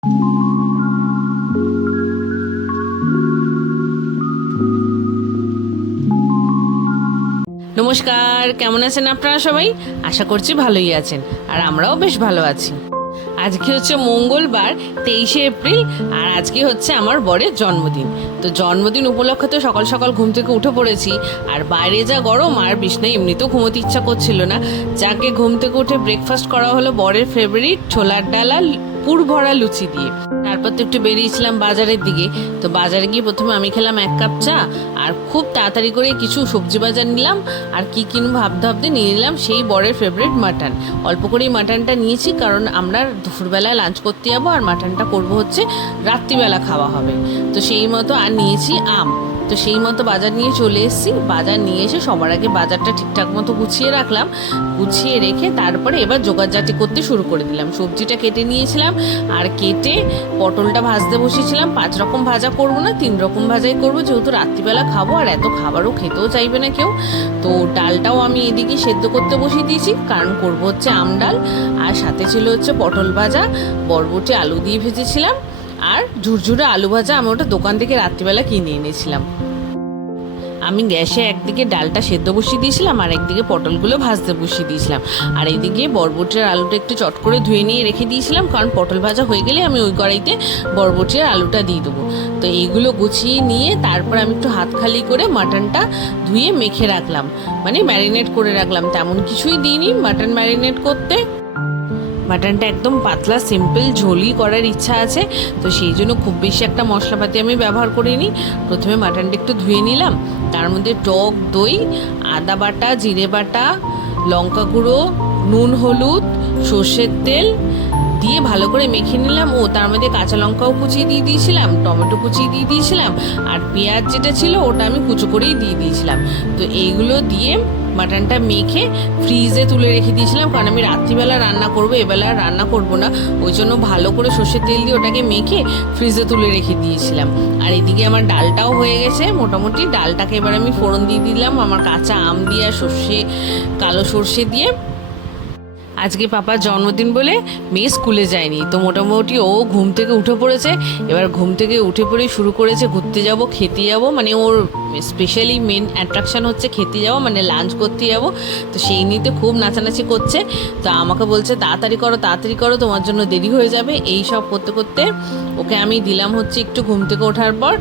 নমস্কার, কেমন আছেন আপনারা সবাই? আশা করছি ভালোই আছেন, আর আমরাও বেশ ভালো আছি। আজকে হচ্ছে মঙ্গলবার, 23শে এপ্রিল, আর আজকে হচ্ছে আমার বরের জন্মদিন। তো জন্মদিন উপলক্ষে তো সকাল সকাল ঘুম থেকে উঠে পড়েছি, আর বাইরে যা গরম, আর বিছনায় এমনিতেও ঘুমোতে ইচ্ছা করছিল না। যাকে ঘুম থেকে উঠে ব্রেকফাস্ট করা হলো বরের ফেভারিট ছোলার ডাল আর পুর ভরা লুচি দিয়ে। তারপর তো একটু বেরিয়েছিলাম বাজারের দিকে। তো বাজারে গিয়ে প্রথমে আমি খেলাম 1 কাপ চা, আর খুব তাড়াতাড়ি করে কিছু সবজি বাজার নিলাম, আর কি কিনবো ভাবতে ভাবতে নিয়ে নিলাম সেই বরের ফেভারিট মাটন। অল্প করেই মাটনটা নিয়েছি, কারণ আমরা দুপুরবেলায় লাঞ্চ করতে যাবো, আর মাটনটা করবো হচ্ছে রাত্রিবেলা খাওয়া হবে। তো সেই মতো আর নিয়েছি আম। তো সেই মতো বাজার নিয়ে চলে এসেছি। বাজার নিয়ে এসে সবার আগে বাজারটা ঠিকঠাক মতো গুছিয়ে রাখলাম। গুছিয়ে রেখে তারপরে এবার জোগাড়জাটি করতে শুরু করে দিলাম। সবজিটা কেটে নিয়েছিলাম, আর কেটে পটলটা ভাজতে বসেছিলাম। 5 রকম ভাজা করব না, 3 রকম ভাজাই করব, যেহেতু রাত্রিবেলা খাবো, আর এত খাবারও খেতেও চাইবে না কেউ। তো ডালটাও আমি এদিকে সেদ্ধ করতে বসিয়ে দিয়েছি, কারণ করব হচ্ছে আম ডাল। আর সাথে ছিল হচ্ছে পটল ভাজা, বরবটি আলু দিয়ে ভেজেছিলাম, আর ঝুরঝুরে আলু ভাজা। আমি ওটা দোকান থেকে রাত্রিবেলা কিনে এনেছিলাম। আমি গ্যাসে একদিকে ডালটা সেদ্ধ বসিয়ে দিয়েছিলাম, আর একদিকে পটলগুলো ভাজতে বসিয়ে দিয়েছিলাম। আর এইদিকে বরবটির আলুটা একটু চট করে ধুয়ে নিয়ে রেখে দিয়েছিলাম, কারণ পটল ভাজা হয়ে গেলে আমি ওই কড়াইতে বরবটির আলুটা দিয়ে দেবো। তো এইগুলো গুছিয়ে নিয়ে তারপর আমি একটু হাত খালি করে মাটনটা ধুয়ে মেখে রাখলাম, মানে ম্যারিনেট করে রাখলাম। তেমন কিছুই দিইনি মাটন ম্যারিনেট করতে। মাটনটা একদম পাতলা সিম্পল ঝোলই করার ইচ্ছা আছে, তো সেই জন্য খুব বেশি একটা মশলাপাতি আমি ব্যবহার করিনি। প্রথমে মাটনটা একটু ধুয়ে নিলাম, তার মধ্যে টক দই, আদা বাটা, জিরে বাটা, লঙ্কা গুঁড়ো, নুন, হলুদ, সর্ষের তেল দিয়ে ভালো করে মেখে নিলাম। ও তার মধ্যে কাঁচা লঙ্কাও কুচিয়ে দিয়ে দিয়েছিলাম, টমেটো কুচিয়ে দিয়ে দিয়েছিলাম, আর পেঁয়াজ যেটা ছিল ওটা আমি কুচো করেই দিয়ে দিয়েছিলাম। তো এইগুলো দিয়ে মাটনটা মেখে ফ্রিজে তুলে রেখে দিয়েছিলাম, কারণ আমি রাত্রিবেলা রান্না করবো, এবেলা রান্না করবো না। ওই জন্য ভালো করে সর্ষের তেল দিয়ে ওটাকে মেখে ফ্রিজে তুলে রেখে দিয়েছিলাম। আর এদিকে আমার ডালটাও হয়ে গেছে মোটামুটি। ডালটাকে এবার আমি ফোড়ন দিয়ে দিলাম আমার কাঁচা আম দিয়ে আর কালো সর্ষে দিয়ে। আজকে পাপার জন্মদিন বলে মেয়ে স্কুলে যায়নি, তো মোটামুটি ও ঘুম থেকে উঠে পড়েছে। এবার ঘুম থেকে উঠে পড়ে শুরু করেছে ঘুরতে যাব, খেতে যাব, মানে ওর স্পেশালি মেন অ্যাট্রাকশান হচ্ছে খেতে যাবো, মানে লাঞ্চ করতে যাব। তো সেই নিতে খুব নাচানাচি করছে। তো আমাকে বলছে তাড়াতাড়ি করো তাড়াতাড়ি করো, তোমার জন্য দেরি হয়ে যাবে। এই সব করতে করতে ওকে আমি দিলাম হচ্ছে একটু ঘুম থেকে ওঠার পর,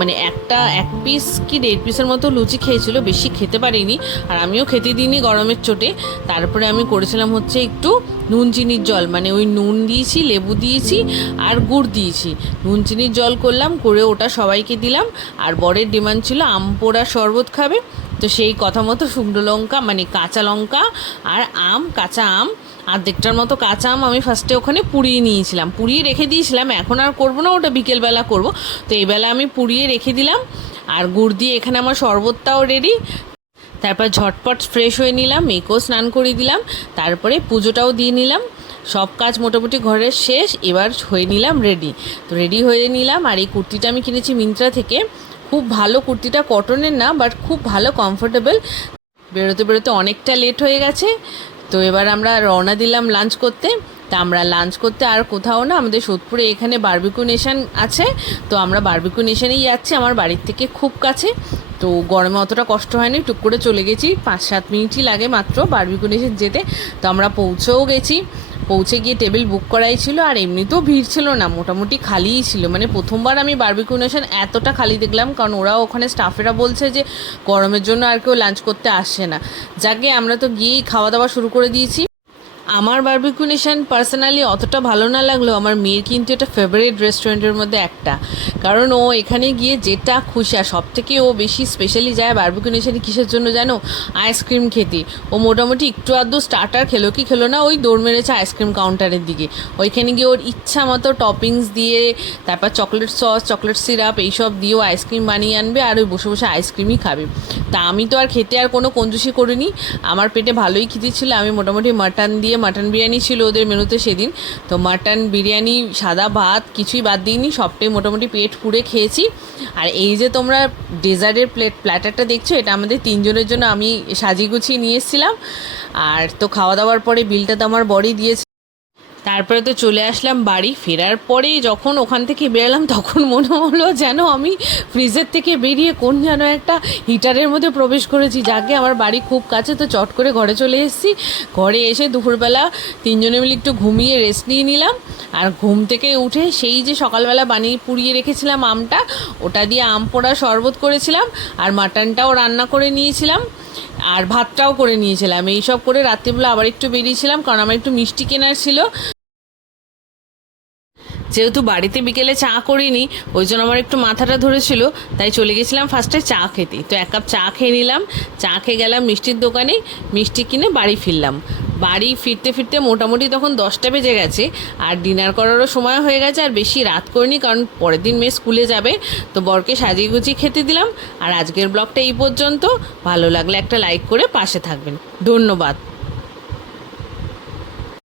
মানে 1 পিস কি 1.5 পিসের মতো লুচি খেয়েছিল, বেশি খেতে পারিনি, আর আমিও খেতে দিইনি গরমের চোটে। তারপরে আমি করেছিলাম হচ্ছে একটু নুন চিনির জল, মানে ওই নুন দিয়েছি, লেবু দিয়েছি, আর গুড় দিয়েছি। নুন চিনির জল করলাম, করে ওটা সবাইকে দিলাম। আর বরের ডিমান্ড ছিল আম পোড়া শরবত খাবে, তো সেই কথা মতো শুকনো লঙ্কা, মানে কাঁচা লঙ্কা আর আম, কাঁচা আম অর্ধেকটার মতো কাঁচা আম আমি ফার্স্টে ওখানে পুড়িয়ে নিয়েছিলাম, পুড়িয়ে রেখে দিয়েছিলাম। এখন আর করবো না, ওটা বিকেলবেলা করব। তো এইবেলা আমি পুড়িয়ে রেখে দিলাম, আর গুড় দিয়ে এখানে আমার শরবতটাও রেডি। তারপর ঝটপট ফ্রেশ হয়ে নিলাম, মেয়েকেও স্নান করিয়ে দিলাম, তারপরে পুজোটাও দিয়ে নিলাম। সব কাজ মোটামুটি ঘরের শেষ, এবার হয়ে নিলাম রেডি। তো রেডি হয়ে নিলাম। আর এই কুর্তিটা আমি কিনেছি মিন্ত্রা থেকে, খুব ভালো কুর্তিটা, কটনের না, বাট খুব ভালো, কমফোর্টেবল। বেরোতে বেরোতে অনেকটা লেট হয়ে গেছে। তো এবার আমরা রওনা দিলাম লাঞ্চ করতে। তা আমরা লাঞ্চ করতে আর কোথাও না, আমাদের সোদপুরে এখানে বারবিকিউ নেশন আছে, তো আমরা বারবিকিউ নেশনেই যাচ্ছি, আমার বাড়ির থেকে খুব কাছে। তো গরমে অতটা কষ্ট হয়নি, টুক করে চলে গেছি, 5-7 মিনিটই লাগে মাত্র বারবিকিউ নেশন যেতে। তো আমরা পৌঁছেও গেছি। পৌঁছে গিয়ে টেবিল বুক করাই ছিল, আর এমনিতেও ভিড় ছিল না, মোটামুটি খালিই ছিল। মানে প্রথমবার আমি বারবিকিউ নেশন এতটা খালি দেখলাম, কারণ ওরাও ওখানে স্টাফেরা বলছে যে গরমের জন্য আর কেউ লাঞ্চ করতে আসছে না। যাকে আমরা তো গিয়েই খাওয়া দাওয়া শুরু করে দিয়েছি। আমার বারবিকিউ নেশন পার্সোনালি অতটা ভালো না লাগলেও আমার মেয়ের কিন্তু এটা ফেভারিট রেস্টুরেন্টের মধ্যে একটা, কারণ ও এখানে গিয়ে যেটা খুশি। আর সব থেকে ও বেশি স্পেশালি যায় বারবিকিউ নেশনে কিসের জন্য জানো? আইসক্রিম খেতে। ও মোটামুটি একটু আধটু স্টার্টার খেলো কি খেলো না, ওই দৌড় মেরেছে আইসক্রিম কাউন্টারের দিকে। ওইখানে গিয়ে ওর ইচ্ছা মতো টপিংস দিয়ে, তারপর চকলেট সস, চকলেট সিরাপ এইসব দিয়ে ও আইসক্রিম বানিয়ে আনবে, আর ওই বসে বসে আইসক্রিমই খাবে। তা আমি তো আর খেতে আর কোনো কঞ্জুসি করিনি, আমার পেটে ভালোই খিদে ছিল। আমি মোটামুটি মাটন বিরিয়ানি ছিল ওদের মেনুতে সেদিন, তো মাটন বিরিয়ানি, সাদা ভাত কিছুই বাদ দিইনি, সবটাই মোটামুটি পেট পুড়ে খেয়েছি। আর এই যে তোমরা ডেজার্টের প্ল্যাটারটা দেখছো, এটা আমাদের 3 জনের জন্য আমি সাজিয়ে গুছিয়ে নিয়ে এসেছিলাম। আর তো খাওয়া দাওয়ার পরে বিলটা তো আমার বড়ই দিয়েছে। তারপরে তো চলে আসলাম বাড়ি। ফেরার পরে যখন ওখান থেকে বেরোলাম তখন মনে হলো যেন আমি ফ্রিজের থেকে বেরিয়ে কোন যেন একটা হিটারের মধ্যে প্রবেশ করেছি। যাকে আমার বাড়ি খুব কাছে, তো চট করে ঘরে চলে এসেছি। ঘরে এসে দুপুরবেলা তিনজনে মিলে একটু ঘুমিয়ে রেস্ট নিয়ে নিলাম। আর ঘুম থেকে উঠে সেই যে সকালবেলা বানিয়ে পুড়িয়ে রেখেছিলাম আমটা, ওটা দিয়ে আম পোড়া শরবত করেছিলাম, আর মাটনটাও রান্না করে নিয়েছিলাম, আর ভাতটাও করে নিয়েছিলাম। এইসব করে রাত্রিবেলা আবার একটু বেরিয়েছিলাম, কারণ আমার একটু মিষ্টি কেনার ছিল। যেহেতু বাড়িতে বিকেলে চা করিনি, ওই জন্য আমার একটু মাথাটা ধরেছিল, তাই চলে গেছিলাম ফার্স্টে চা খেতে। তো এক কাপ চা খেয়ে নিলাম। চা খেয়ে গেলাম মিষ্টির দোকানে, মিষ্টি কিনে বাড়ি ফিরলাম। বাড়ি ফিরতে ফিরতে মোটামুটি তখন 10টা বেজে গেছে, আর ডিনার করারও সময় হয়ে গেছে। আর বেশি রাত করিনি, কারণ পরের দিন মেয়ে স্কুলে যাবে। তো বরকে সাজিয়ে গুছিয়ে খেতে দিলাম। আর আজকের ব্লগটা এই পর্যন্ত। ভালো লাগলে একটা লাইক করে পাশে থাকবেন। ধন্যবাদ।